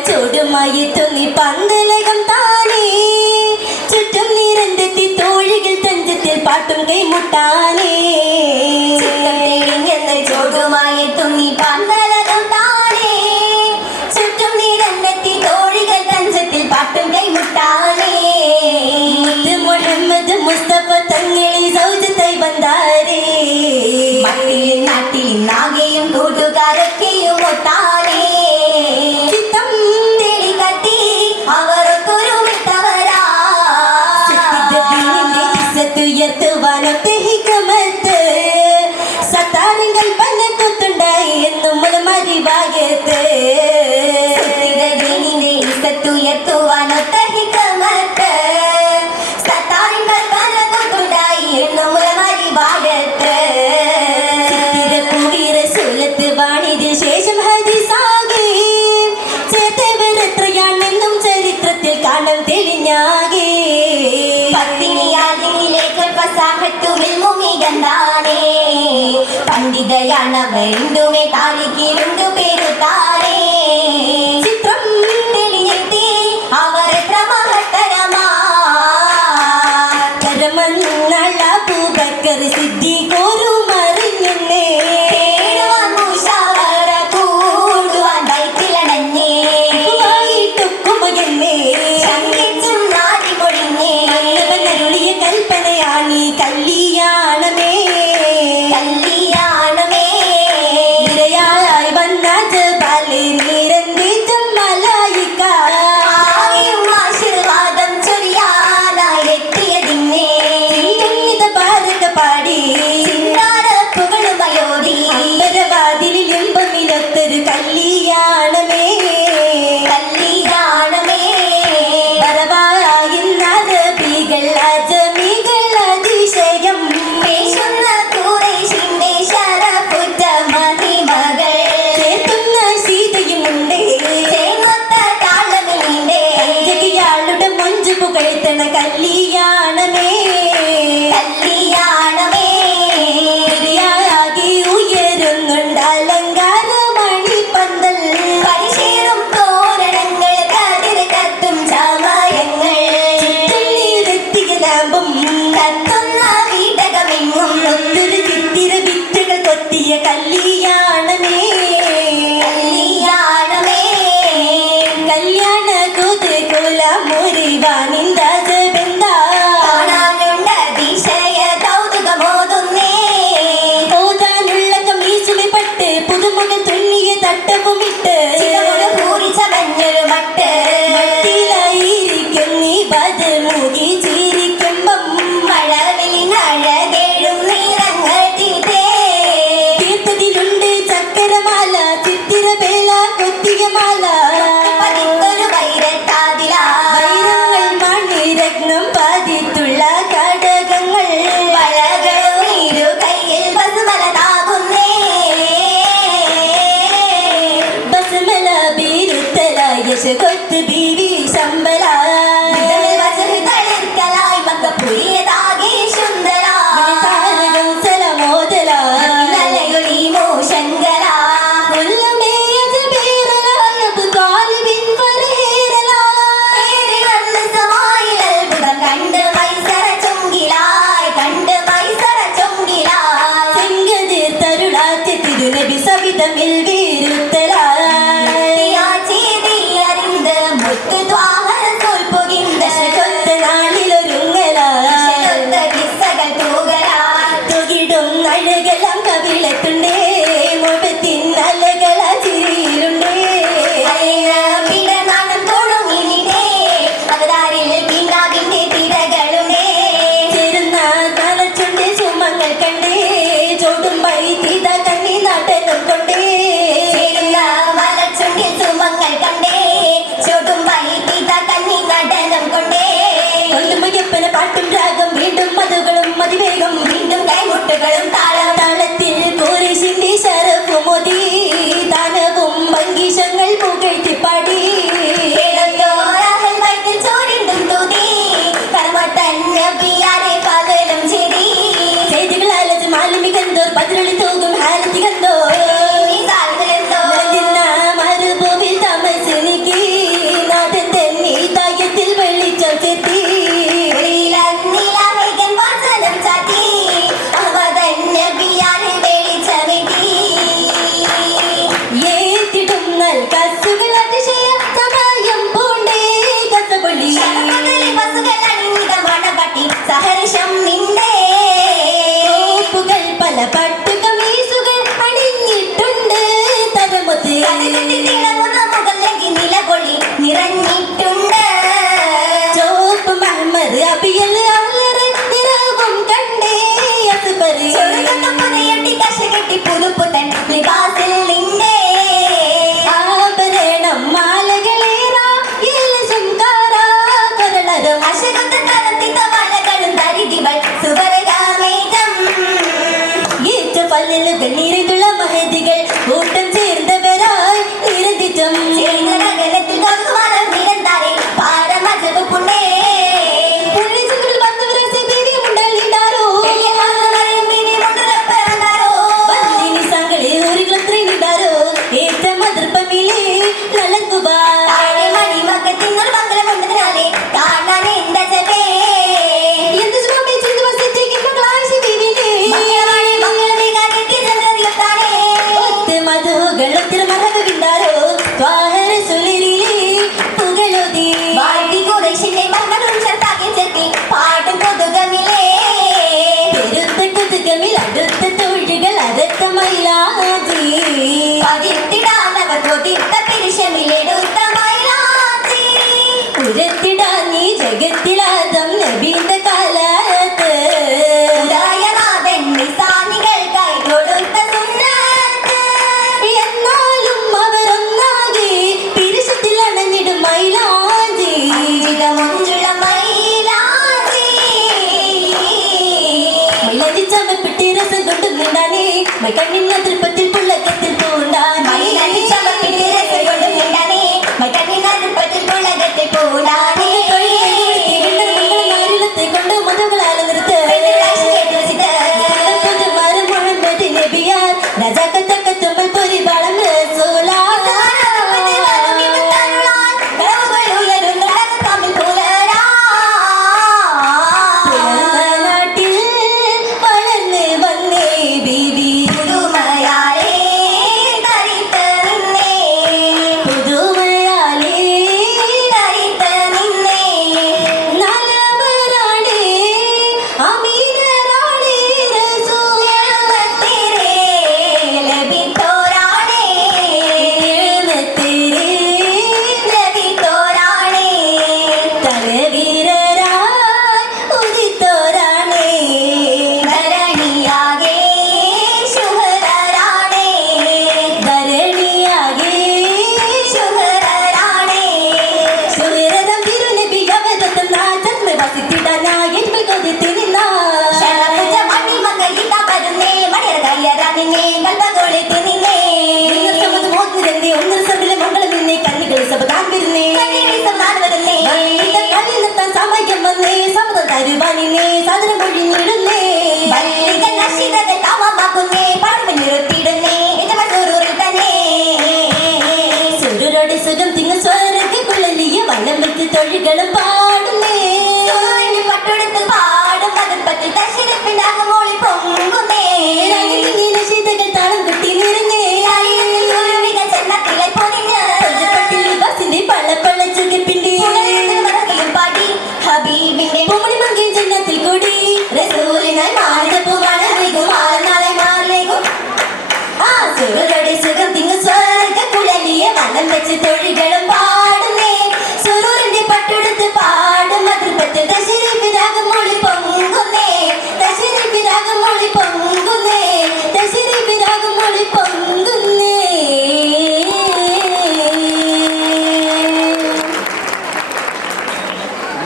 ചൂടുമായി തുങ്ങി പന്തലകം താനേ ചുറ്റും നിരന്തത്തിൽ തോഴികൾ തഞ്ചത്തിൽ പാട്ടും കൈമുട്ടാനേ ही कर இதை அள வேண்டுமே தாலிக்கு ரெண்டு பேரு தான் arrivederci. ജഗത്തിടാ നീ ജഗത്തിലാദം നബീന്റെ കാലത്ത്. ഉദായനാഥൻ നിസാനികൾക്കായി കൊടുത്ത സുന്നത്ത് എന്നാലും അവരൊന്നാകെ പിരിശത്തിൽ അണഞ്ഞിടും മൈലാഞ്ചി. ചിലമൊഞ്ചുള്ള മൈലാഞ്ചി. മൈലാഞ്ചി ചമപ്പെട്ടി രസം കൊണ്ടും മൈ കണ്ണിന്ന